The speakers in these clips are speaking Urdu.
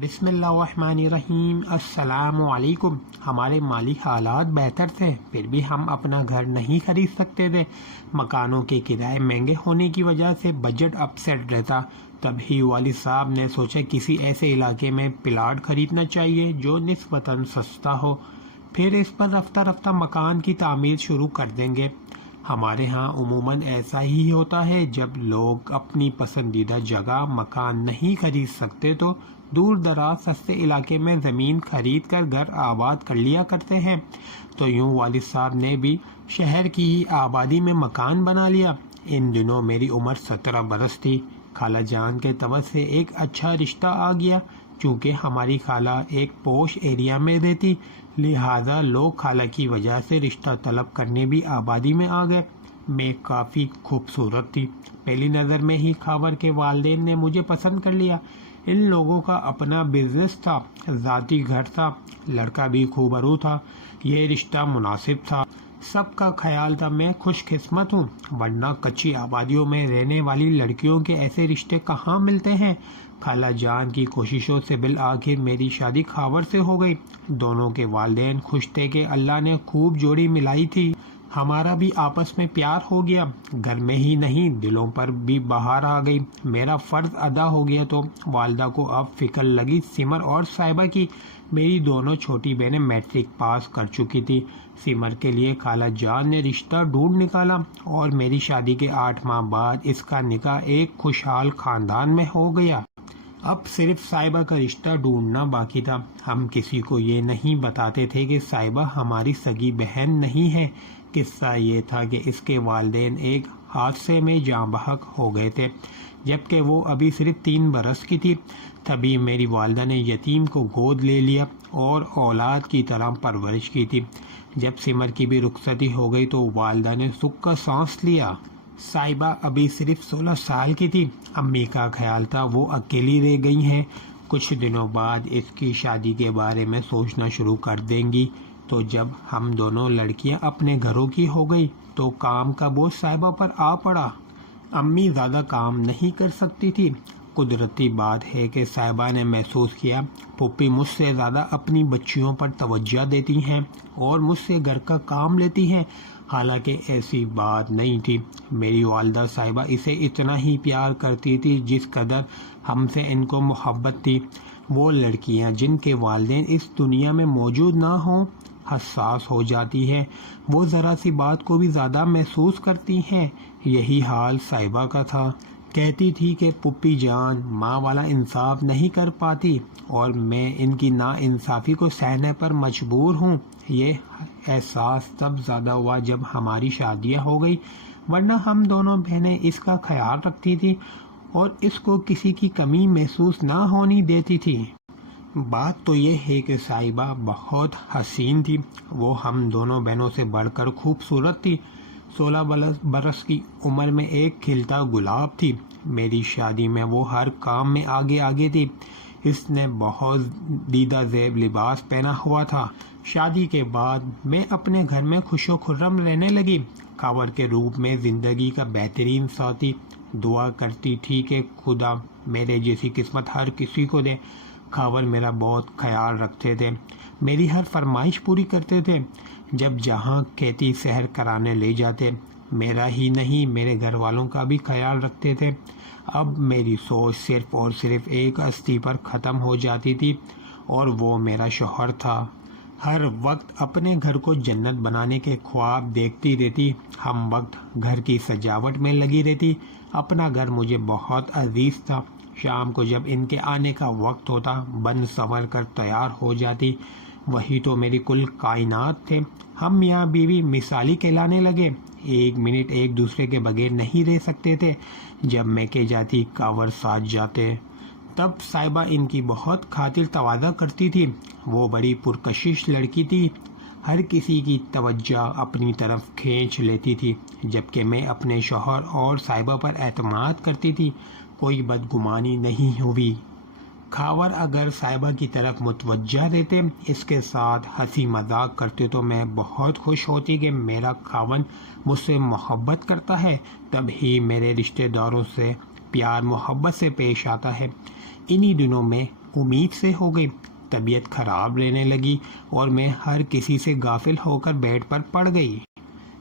بسم اللہ الرحمن الرحیم۔ السلام علیکم۔ ہمارے مالی حالات بہتر تھے پھر بھی ہم اپنا گھر نہیں خرید سکتے تھے۔ مکانوں کے کرائے مہنگے ہونے کی وجہ سے بجٹ اپ سیٹ رہتا۔ تب ہی والد صاحب نے سوچا کسی ایسے علاقے میں پلاٹ خریدنا چاہیے جو نسبتاً سستا ہو، پھر اس پر رفتہ رفتہ مکان کی تعمیر شروع کر دیں گے۔ ہمارے ہاں عموماً ایسا ہی ہوتا ہے، جب لوگ اپنی پسندیدہ جگہ مکان نہیں خرید سکتے تو دور دراز سستے علاقے میں زمین خرید کر گھر آباد کر لیا کرتے ہیں۔ تو یوں والد صاحب نے بھی شہر کی ہی آبادی میں مکان بنا لیا۔ ان دنوں میری عمر 17 برس تھی۔ خالہ جان کے طرف سے ایک اچھا رشتہ آ گیا۔ چونکہ ہماری خالہ ایک پوش ایریا میں رہتی، لہٰذا لوگ خالہ کی وجہ سے رشتہ طلب کرنے بھی آبادی میں آ گئے۔ میں کافی خوبصورت تھی۔ پہلی نظر میں ہی خاور کے والدین نے مجھے پسند کر لیا۔ ان لوگوں کا اپنا بزنس تھا، ذاتی گھر تھا، لڑکا بھی خوبرو تھا، یہ رشتہ مناسب تھا۔ سب کا خیال تھا میں خوش قسمت ہوں، ورنہ کچی آبادیوں میں رہنے والی لڑکیوں کے ایسے رشتے کہاں ملتے ہیں۔ خالہ جان کی کوششوں سے بالآخر میری شادی خاور سے ہو گئی۔ دونوں کے والدین خوش تھے کہ اللہ نے خوب جوڑی ملائی تھی۔ ہمارا بھی آپس میں پیار ہو گیا، گھر میں ہی نہیں دلوں پر بھی بہار آ گئی۔ میرا فرض ادا ہو گیا تو والدہ کو اب فکر لگی سمر اور صاحبہ کی۔ میری دونوں چھوٹی بہنیں میٹرک پاس کر چکی تھی۔ سمر کے لیے خالہ جان نے رشتہ ڈھونڈ نکالا اور میری شادی کے 8 ماہ بعد اس کا نکاح ایک خوشحال خاندان میں ہو گیا۔ اب صرف صاحبہ کا رشتہ ڈھونڈنا باقی تھا۔ ہم کسی کو یہ نہیں بتاتے تھے کہ صاحبہ ہماری سگی بہن نہیں ہے۔ قصہ یہ تھا کہ اس کے والدین ایک حادثے میں جاں بحق ہو گئے تھے جبکہ وہ ابھی صرف 3 برس کی تھی۔ تبھی میری والدہ نے یتیم کو گود لے لیا اور اولاد کی طرح پرورش کی تھی۔ جب سمر کی بھی رخصتی ہو گئی تو والدہ نے سکھ کا سانس لیا۔ صاحبہ ابھی صرف 16 سال کی تھی۔ امی کا خیال تھا وہ اکیلی رہ گئی ہیں، کچھ دنوں بعد اس کی شادی کے بارے میں سوچنا شروع کر دیں گی۔ تو جب ہم دونوں لڑکیاں اپنے گھروں کی ہو گئی تو کام کا بوجھ صاحبہ پر آ پڑا۔ امی زیادہ کام نہیں کر سکتی تھی۔ قدرتی بات ہے کہ صاحبہ نے محسوس کیا پھوپھی مجھ سے زیادہ اپنی بچیوں پر توجہ دیتی ہیں اور مجھ سے گھر کا کام لیتی ہیں، حالانکہ ایسی بات نہیں تھی۔ میری والدہ صاحبہ اسے اتنا ہی پیار کرتی تھی جس قدر ہم سے ان کو محبت تھی۔ وہ لڑکیاں جن کے والدین اس دنیا میں موجود نہ ہوں حساس ہو جاتی ہے، وہ ذرا سی بات کو بھی زیادہ محسوس کرتی ہیں۔ یہی حال صاحبہ کا تھا۔ کہتی تھی کہ پھوپھی جان ماں والا انصاف نہیں کر پاتی اور میں ان کی نا انصافی کو سہنے پر مجبور ہوں۔ یہ احساس تب زیادہ ہوا جب ہماری شادیاں ہو گئی، ورنہ ہم دونوں بہنیں اس کا خیال رکھتی تھی اور اس کو کسی کی کمی محسوس نہ ہونی دیتی تھی۔ بات تو یہ ہے کہ صاحبہ بہت حسین تھی۔ وہ ہم دونوں بہنوں سے بڑھ کر خوبصورت تھی۔ 16 برس کی عمر میں ایک کھلتا گلاب تھی۔ میری شادی میں وہ ہر کام میں آگے تھی۔ اس نے بہت دیدہ زیب لباس پہنا ہوا تھا۔ شادی کے بعد میں اپنے گھر میں خوش و خرم رہنے لگی، خاور کے روپ میں زندگی کا بہترین ساتھی۔ دعا کرتی تھی کہ خدا میرے جیسی قسمت ہر کسی کو دے۔ خاور میرا بہت خیال رکھتے تھے، میری ہر فرمائش پوری کرتے تھے۔ جب جہاں کہتی سحر کرانے لے جاتے، میرا ہی نہیں میرے گھر والوں کا بھی خیال رکھتے تھے۔ اب میری سوچ صرف اور صرف ایک ہستی پر ختم ہو جاتی تھی اور وہ میرا شوہر تھا۔ ہر وقت اپنے گھر کو جنت بنانے کے خواب دیکھتی رہتی، ہم وقت گھر کی سجاوٹ میں لگی رہتی۔ اپنا گھر مجھے بہت عزیز تھا۔ شام کو جب ان کے آنے کا وقت ہوتا، بن سنور کر تیار ہو جاتی۔ وہی تو میری کل کائنات تھے۔ ہم میاں بیوی مثالی کہلانے لگے، ایک منٹ ایک دوسرے کے بغیر نہیں رہ سکتے تھے۔ جب میں کہ جاتی کاور ساتھ جاتے۔ تب صاحبہ ان کی بہت خاطر تواضع کرتی تھی۔ وہ بڑی پرکشش لڑکی تھی، ہر کسی کی توجہ اپنی طرف کھینچ لیتی تھی، جبکہ میں اپنے شوہر اور صاحبہ پر اعتماد کرتی تھی، کوئی بدگمانی نہیں ہوئی۔ خاور اگر صاحبہ کی طرف متوجہ رہتے، اس کے ساتھ ہنسی مذاق کرتے تو میں بہت خوش ہوتی کہ میرا خاوند مجھ سے محبت کرتا ہے، تب ہی میرے رشتہ داروں سے پیار محبت سے پیش آتا ہے۔ انہی دنوں میں امید سے ہو گئی۔ طبیعت خراب رہنے لگی اور میں ہر کسی سے غافل ہو کر بیڈ پر پڑ گئی۔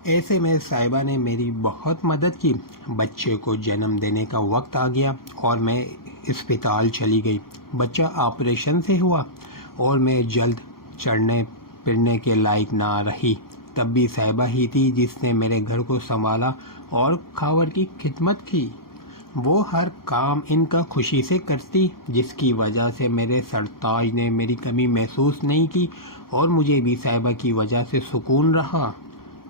ایسے میں صاحبہ نے میری بہت مدد کی۔ بچے کو جنم دینے کا وقت آ گیا اور میں اسپتال چلی گئی۔ بچہ آپریشن سے ہوا اور میں جلد چڑھنے پھرنے کے لائق نہ رہی۔ تب بھی صاحبہ ہی تھی جس نے میرے گھر کو سنبھالا اور خاور کی خدمت کی۔ وہ ہر کام ان کا خوشی سے کرتی، جس کی وجہ سے میرے سرتاج نے میری کمی محسوس نہیں کی اور مجھے بھی صاحبہ کی وجہ سے سکون رہا۔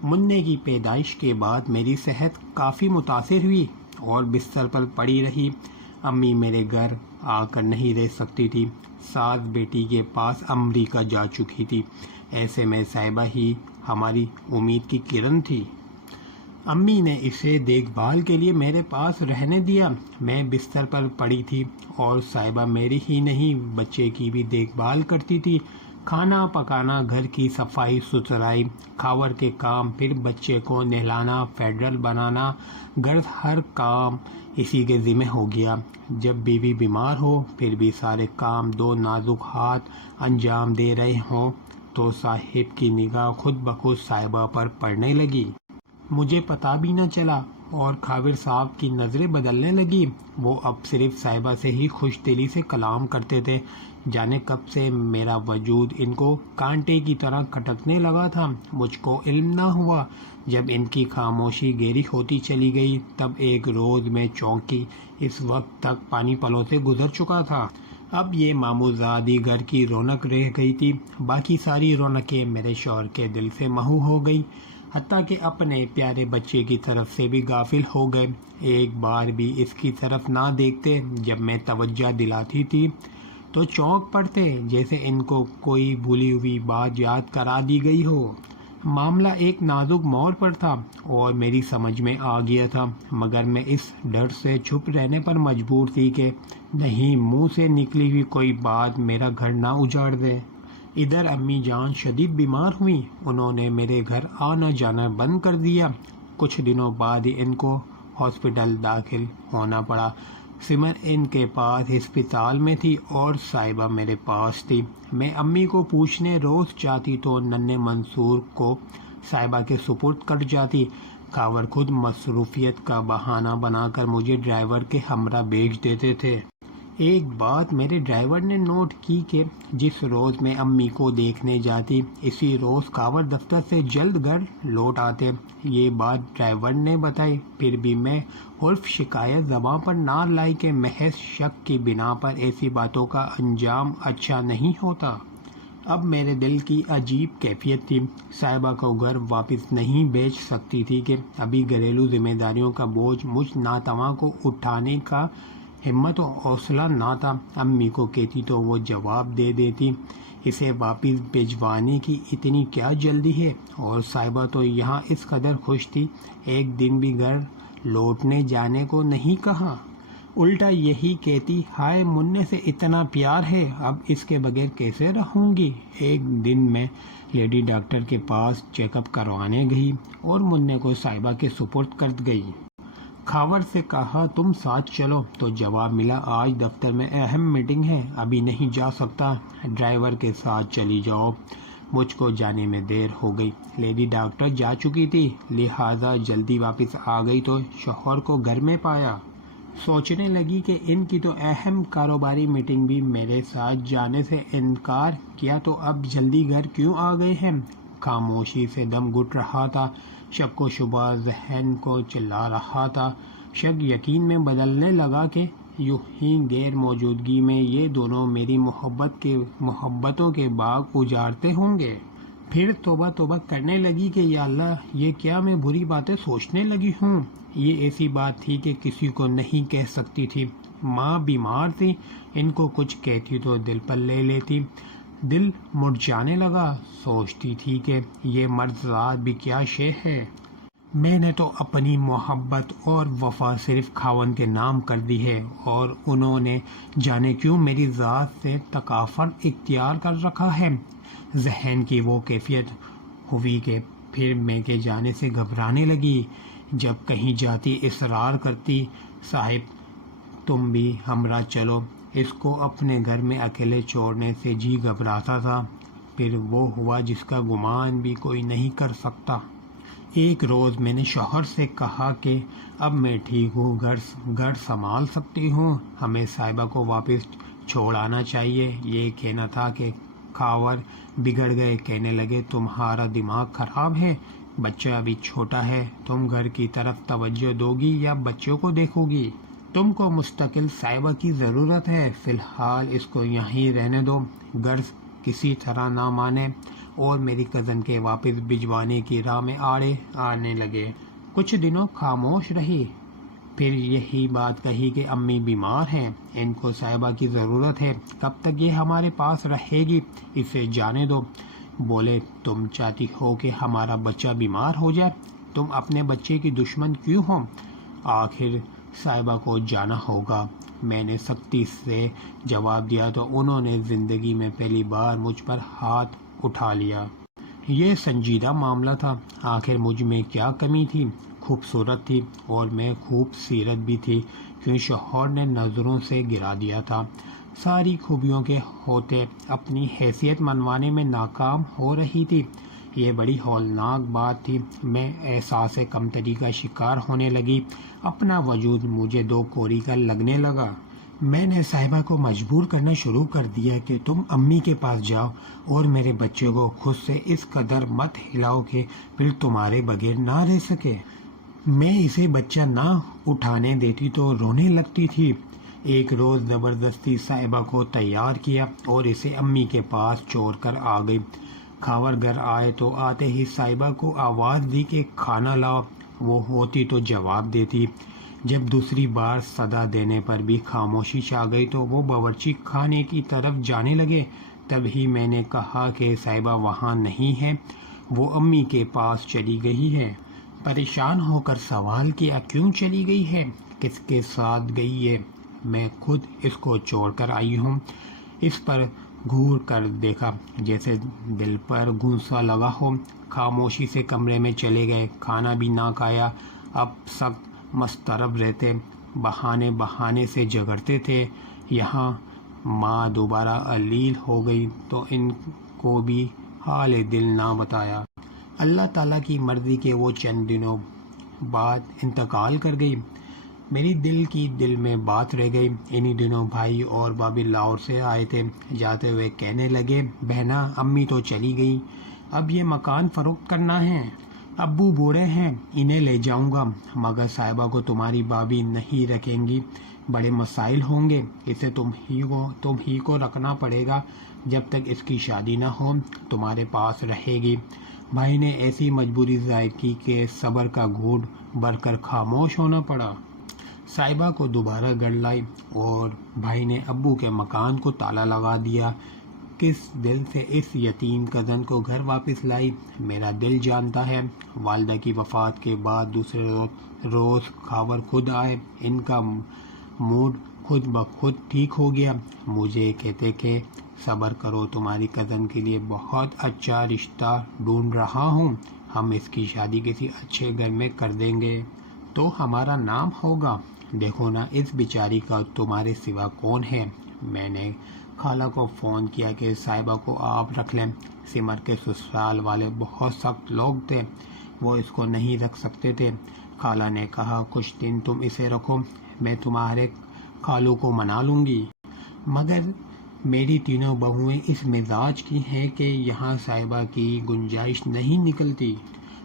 منع کی پیدائش کے بعد میری صحت کافی متاثر ہوئی اور بستر پر پڑی رہی۔ امی میرے گھر آ کر نہیں رہ سکتی تھی، ساس بیٹی کے پاس امریکہ جا چکی تھی۔ ایسے میں صاحبہ ہی ہماری امید کی کرن تھی۔ امی نے اسے دیکھ بھال کے لیے میرے پاس رہنے دیا۔ میں بستر پر پڑی تھی اور صاحبہ میری ہی نہیں بچے کی بھی دیکھ بھال کرتی تھی۔ کھانا پکانا، گھر کی صفائی ستھرائی، خاور کے کام، پھر بچے کو نہلانا، فیڈرل بنانا، گھر ہر کام اسی کے ذمہ ہو گیا۔ جب بیوی بیمار ہو پھر بھی سارے کام دو نازک ہاتھ انجام دے رہے ہوں تو صاحب کی نگاہ خود بخود صاحبہ پر پڑنے لگی۔ مجھے پتہ بھی نہ چلا اور خاور صاحب کی نظریں بدلنے لگی۔ وہ اب صرف صاحبہ سے ہی خوش دلی سے کلام کرتے تھے۔ جانے کب سے میرا وجود ان کو کانٹے کی طرح کھٹکنے لگا تھا۔ مجھ کو علم نہ ہوا۔ جب ان کی خاموشی گہری ہوتی چلی گئی تب ایک روز میں چونکی اس وقت تک پانی پلوں سے گزر چکا تھا۔ اب یہ ماموزادی گھر کی رونق رہ گئی تھی۔ باقی ساری رونقیں میرے شوہر کے دل سے محو ہو گئی، حتیٰ کہ اپنے پیارے بچے کی طرف سے بھی غافل ہو گئے۔ ایک بار بھی اس کی طرف نہ دیکھتے۔ جب میں توجہ دلاتی تھی تو چونک پڑتے جیسے ان کو کوئی بھولی ہوئی بات یاد کرا دی گئی ہو۔ معاملہ ایک نازک موڑ پر تھا اور میری سمجھ میں آ گیا تھا، مگر میں اس ڈر سے چھپ رہنے پر مجبور تھی کہ نہیں منہ سے نکلی ہوئی کوئی بات میرا گھر نہ اجاڑ دے۔ ادھر امی جان شدید بیمار ہوئیں۔ انہوں نے میرے گھر آنا جانا بند کر دیا۔ کچھ دنوں بعد ہی ان کو ہاسپٹل داخل ہونا پڑا۔ سمر ان کے پاس ہسپتال میں تھی اور صاحبہ میرے پاس تھی۔ میں امی کو پوچھنے روز جاتی تو ننھے منصور کو صاحبہ کے سپرد کر جاتی۔ خاور خود مصروفیت کا بہانہ بنا کر مجھے ڈرائیور کے ہمراہ بھیج دیتے تھے۔ ایک بات میرے ڈرائیور نے نوٹ کی کہ جس روز میں امی کو دیکھنے جاتی اسی روز خاور دفتر سے جلد گھر لوٹ آتے۔ یہ بات ڈرائیور نے بتائی، پھر بھی میں حلف شکایت زباں پر نہ لائی کہ محض شک کی بنا پر ایسی باتوں کا انجام اچھا نہیں ہوتا۔ اب میرے دل کی عجیب کیفیت تھی۔ صاحبہ کو گھر واپس نہیں بھیج سکتی تھی کہ ابھی گھریلو ذمہ داریوں کا بوجھ مجھ ناتواں کو اٹھانے کا ہمت و حوصلہ نہ تھا۔ امی کو کہتی تو وہ جواب دے دیتی، اسے واپس بھجوانے کی اتنی کیا جلدی ہے، اور صاحبہ تو یہاں اس قدر خوش تھی، ایک دن بھی گھر لوٹنے جانے کو نہیں کہا۔ الٹا یہی کہتی، ہائے منع سے اتنا پیار ہے، اب اس کے بغیر کیسے رہوں گی۔ ایک دن میں لیڈی ڈاکٹر کے پاس چیک اپ کروانے گئی اور منع کو صاحبہ کے سپرد کر گئی۔ خاور سے کہا تم ساتھ چلو تو جواب ملا آج دفتر میں اہم میٹنگ ہے، ابھی نہیں جا سکتا، ڈرائیور کے ساتھ چلی جاؤ۔ مجھ کو جانے میں دیر ہو گئی۔ لیڈی ڈاکٹر جا چکی تھی، لہٰذا جلدی واپس آ گئی تو شوہر کو گھر میں پایا۔ سوچنے لگی کہ ان کی تو اہم کاروباری میٹنگ بھی میرے ساتھ جانے سے انکار کیا تو اب جلدی گھر کیوں آ گئے ہیں۔ خاموشی سے دم گھٹ رہا تھا، شک و شبہ ذہن کو چلا رہا تھا۔ شک یقین میں بدلنے لگا کہ یوں ہی غیر موجودگی میں یہ دونوں میری محبتوں کے باغ اجاڑتے ہوں گے۔ پھر توبہ کرنے لگی کہ یا اللہ، یہ کیا میں بری باتیں سوچنے لگی ہوں۔ یہ ایسی بات تھی کہ کسی کو نہیں کہہ سکتی تھی۔ ماں بیمار تھی، ان کو کچھ کہتی تو دل پر لے لیتی۔ دل مرجھانے لگا، سوچتی تھی کہ یہ مرد ذات بھی کیا شے ہے۔ میں نے تو اپنی محبت اور وفا صرف خاوند کے نام کر دی ہے اور انہوں نے جانے کیوں میری ذات سے تکافر اختیار کر رکھا ہے۔ ذہن کی وہ کیفیت ہوئی کہ پھر میں کے جانے سے گھبرانے لگی۔ جب کہیں جاتی اصرار کرتی، صاحب تم بھی ہمراہ چلو، اس کو اپنے گھر میں اکیلے چھوڑنے سے جی گھبراتا تھا، پھر وہ ہوا جس کا گمان بھی کوئی نہیں کر سکتا۔ ایک روز میں نے شوہر سے کہا کہ اب میں ٹھیک ہوں، گھر سنبھال سکتی ہوں، ہمیں صاحبہ کو واپس چھوڑ آنا چاہیے۔ یہ کہنا تھا کہ خاور بگڑ گئے، کہنے لگے تمہارا دماغ خراب ہے، بچہ ابھی چھوٹا ہے، تم گھر کی طرف توجہ دو گی یا بچوں کو دیکھو گی؟ تم کو مستقل صاحبہ کی ضرورت ہے، فی الحال اس کو یہیں رہنے دو۔ گھر کسی طرح نہ مانے اور میری کزن کے واپس بھجوانے کی راہ میں آڑے آنے لگے۔ کچھ دنوں خاموش رہی، پھر یہی بات کہی کہ امی بیمار ہیں، ان کو صاحبہ کی ضرورت ہے، کب تک یہ ہمارے پاس رہے گی، اسے جانے دو۔ بولے تم چاہتی ہو کہ ہمارا بچہ بیمار ہو جائے، تم اپنے بچے کی دشمن کیوں ہو؟ آخر صاحبہ کو جانا ہوگا، میں نے سختی سے جواب دیا تو انہوں نے زندگی میں پہلی بار مجھ پر ہاتھ اٹھا لیا۔ یہ سنجیدہ معاملہ تھا، آخر مجھ میں کیا کمی تھی؟ خوبصورت تھی اور میں خوبصیرت بھی تھی، کیوں شوہر نے نظروں سے گرا دیا تھا۔ ساری خوبیوں کے ہوتے اپنی حیثیت منوانے میں ناکام ہو رہی تھی، یہ بڑی ہولناک بات تھی۔ میں احساس کمتری کا شکار ہونے لگی، اپنا وجود مجھے دو کوری کا لگنے لگا۔ میں نے صاحبہ کو مجبور کرنا شروع کر دیا کہ تم امی کے پاس جاؤ اور میرے بچے کو خود سے اس قدر مت ہلاؤ کہ پھر تمہارے بغیر نہ رہ سکے۔ میں اسے بچہ نہ اٹھانے دیتی تو رونے لگتی تھی۔ ایک روز زبردستی صاحبہ کو تیار کیا اور اسے امی کے پاس چھوڑ کر آ گئی۔ خاور گھر آئے تو آتے ہی صاحبہ کو آواز دی کہ کھانا لاؤ، وہ ہوتی تو جواب دیتی۔ جب دوسری بار صدا دینے پر بھی خاموشی چھا گئی تو وہ باورچی خانے کی طرف جانے لگے۔ تبھی میں نے کہا کہ صاحبہ وہاں نہیں ہے، وہ امی کے پاس چلی گئی ہے۔ پریشان ہو کر سوال کیا کیوں چلی گئی ہے، کس کے ساتھ گئی ہے؟ میں خود اس کو چھوڑ کر آئی ہوں۔ اس پر گھور کر دیکھا جیسے دل پر گھونسا لگا ہو۔ خاموشی سے کمرے میں چلے گئے، کھانا بھی نہ کھایا۔ اب سخت مضطرب رہتے، بہانے سے جھگڑتے تھے۔ یہاں ماں دوبارہ علیل ہو گئی تو ان کو بھی حال دل نہ بتایا۔ اللہ تعالیٰ کی مرضی کہ وہ چند دنوں بعد انتقال کر گئی۔ میری دل میں بات رہ گئی۔ انہی دنوں بھائی اور بھابھی لاہور سے آئے تھے، جاتے ہوئے کہنے لگے بہنا امی تو چلی گئی، اب یہ مکان فروخت کرنا ہے، ابو بوڑھے ہیں، انہیں لے جاؤں گا، مگر صاحبہ کو تمہاری بھابھی نہیں رکھیں گی، بڑے مسائل ہوں گے، اسے تم ہی کو رکھنا پڑے گا، جب تک اس کی شادی نہ ہو تمہارے پاس رہے گی۔ بھائی نے ایسی مجبوری ظاہر کی کہ صبر کا گھونٹ بھر کر خاموش ہونا پڑا۔ صاحبہ کو دوبارہ گھر لائی اور بھائی نے ابو کے مکان کو تالا لگا دیا۔ کس دل سے اس یتیم کزن کو گھر واپس لائی، میرا دل جانتا ہے۔ والدہ کی وفات کے بعد دوسرے روز خاور خود آئے، ان کا موڈ خود بخود ٹھیک ہو گیا۔ مجھے کہتے کہ صبر کرو، تمہاری کزن کے لیے بہت اچھا رشتہ ڈھونڈ رہا ہوں، ہم اس کی شادی کسی اچھے گھر میں کر دیں گے تو ہمارا نام ہوگا۔ دیکھو نا اس بیچاری کا تمہارے سوا کون ہے۔ میں نے خالہ کو فون کیا کہ صاحبہ کو آپ رکھ لیں، سمر کے سسرال والے بہت سخت لوگ تھے، وہ اس کو نہیں رکھ سکتے تھے۔ خالہ نے کہا کچھ دن تم اسے رکھو، میں تمہارے خالو کو منا لوں گی، مگر میری تینوں بہویں اس مزاج کی ہیں کہ یہاں صاحبہ کی گنجائش نہیں نکلتی۔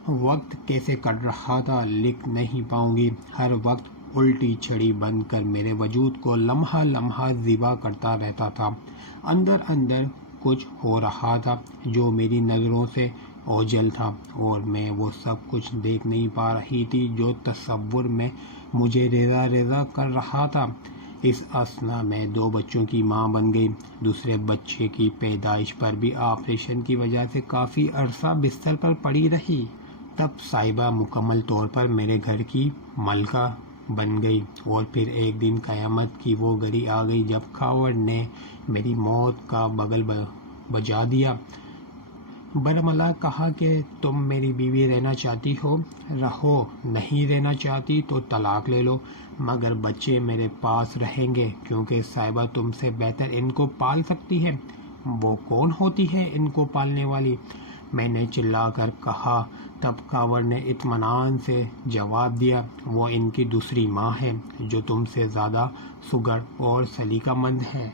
وقت کیسے کٹ رہا تھا لکھ نہیں پاؤں گی، ہر وقت الٹی چھڑی بن کر میرے وجود کو لمحہ لمحہ ذبح کرتا رہتا تھا۔ اندر اندر کچھ ہو رہا تھا جو میری نظروں سے اوجھل تھا اور میں وہ سب کچھ دیکھ نہیں پا رہی تھی جو تصور میں مجھے ریزہ ریزہ کر رہا تھا۔ اس اثنا میں 2 بچوں کی ماں بن گئی، دوسرے بچے کی پیدائش پر بھی آپریشن کی وجہ سے کافی عرصہ بستر پر پڑی رہی۔ تب صاحبہ مکمل طور پر میرے گھر کی ملکہ بن گئی اور پھر ایک دن قیامت کی وہ گھڑی آ گئی جب خاور نے میری موت کا بگل بجا دیا۔ برملا کہا کہ تم میری بیوی رہنا چاہتی ہو رہو، نہیں رہنا چاہتی تو طلاق لے لو، مگر بچے میرے پاس رہیں گے کیونکہ صاحبہ تم سے بہتر ان کو پال سکتی ہے۔ وہ کون ہوتی ہے ان کو پالنے والی؟ میں نے چلا کر کہا۔ تب کاوڑ نے اطمینان سے جواب دیا، وہ ان کی دوسری ماں ہے جو تم سے زیادہ سگڑ اور سلیقہ مند ہے۔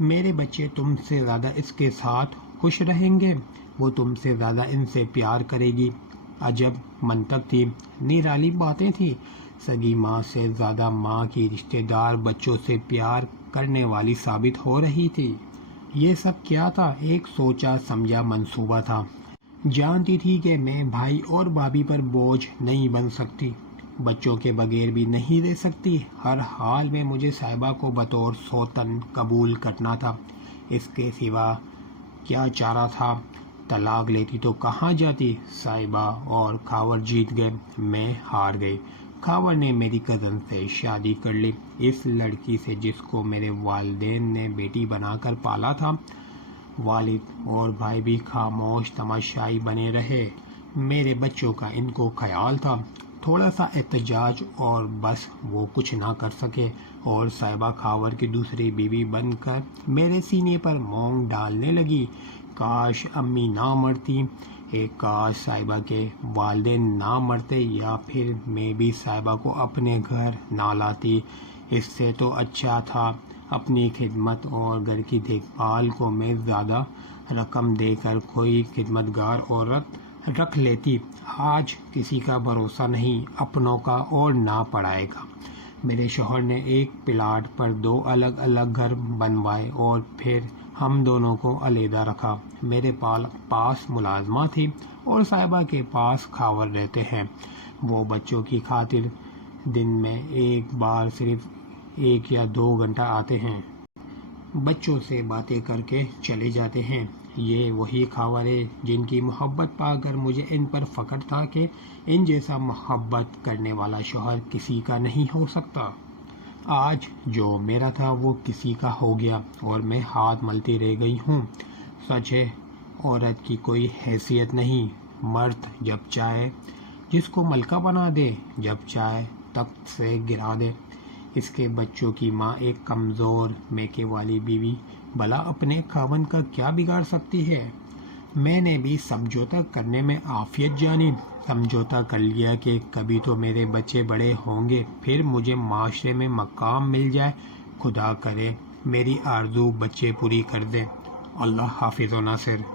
میرے بچے تم سے زیادہ اس کے ساتھ خوش رہیں گے، وہ تم سے زیادہ ان سے پیار کرے گی۔ عجب منطق تھی، نرالی باتیں تھی۔ سگی ماں سے زیادہ ماں کی رشتہ دار بچوں سے پیار کرنے والی ثابت ہو رہی تھی۔ یہ سب کیا تھا؟ ایک سوچا سمجھا منصوبہ تھا۔ جانتی تھی کہ میں بھائی اور بھابھی پر بوجھ نہیں بن سکتی، بچوں کے بغیر بھی نہیں رہ سکتی۔ ہر حال میں مجھے صاحبہ کو بطور سوتن قبول کرنا تھا، اس کے سوا کیا چارہ تھا؟ طلاق لیتی تو کہاں جاتی؟ صاحبہ اور کھاور جیت گئے، میں ہار گئی۔ کھاور نے میری کزن سے شادی کر لی، اس لڑکی سے جس کو میرے والدین نے بیٹی بنا کر پالا تھا۔ والد اور بھائی بھی خاموش تماشائی بنے رہے۔ میرے بچوں کا ان کو خیال تھا، تھوڑا سا احتجاج اور بس وہ کچھ نہ کر سکے، اور صاحبہ کھاور کی دوسری بیوی بن کر میرے سینے پر مونگ ڈالنے لگی۔ کاش امی نہ مرتی، ایک کاش صاحبہ کے والدین نہ مرتے، یا پھر میں بھی صاحبہ کو اپنے گھر نہ لاتی۔ اس سے تو اچھا تھا اپنی خدمت اور گھر کی دیکھ بھال کو میں زیادہ رقم دے کر کوئی خدمتگار عورت رکھ لیتی۔ آج کسی کا بھروسہ نہیں، اپنوں کا اور نہ پڑائے گا۔ میرے شوہر نے ایک پلاٹ پر 2 الگ الگ گھر بنوائے اور پھر ہم دونوں کو علیحدہ رکھا۔ میرے پاس ملازمہ تھی اور صاحبہ کے پاس کھاور رہتے ہیں۔ وہ بچوں کی خاطر دن میں ایک بار صرف 1 یا 2 گھنٹہ آتے ہیں، بچوں سے باتیں کر کے چلے جاتے ہیں۔ یہ وہی کھاور ہے جن کی محبت پا کر مجھے ان پر فخر تھا کہ ان جیسا محبت کرنے والا شوہر کسی کا نہیں ہو سکتا۔ آج جو میرا تھا وہ کسی کا ہو گیا اور میں ہاتھ ملتی رہ گئی ہوں۔ سچ ہے، عورت کی کوئی حیثیت نہیں، مرد جب چاہے جس کو ملکہ بنا دے، جب چاہے تخت سے گرا دے۔ اس کے بچوں کی ماں ایک کمزور میکے والی بیوی بھلا اپنے خاوند کا کیا بگاڑ سکتی ہے؟ میں نے بھی سمجھوتا کرنے میں عافیت جانی، سمجھوتا کر لیا کہ کبھی تو میرے بچے بڑے ہوں گے، پھر مجھے معاشرے میں مقام مل جائے۔ خدا کرے میری آرزو بچے پوری کر دے۔ اللہ حافظ و ناصر۔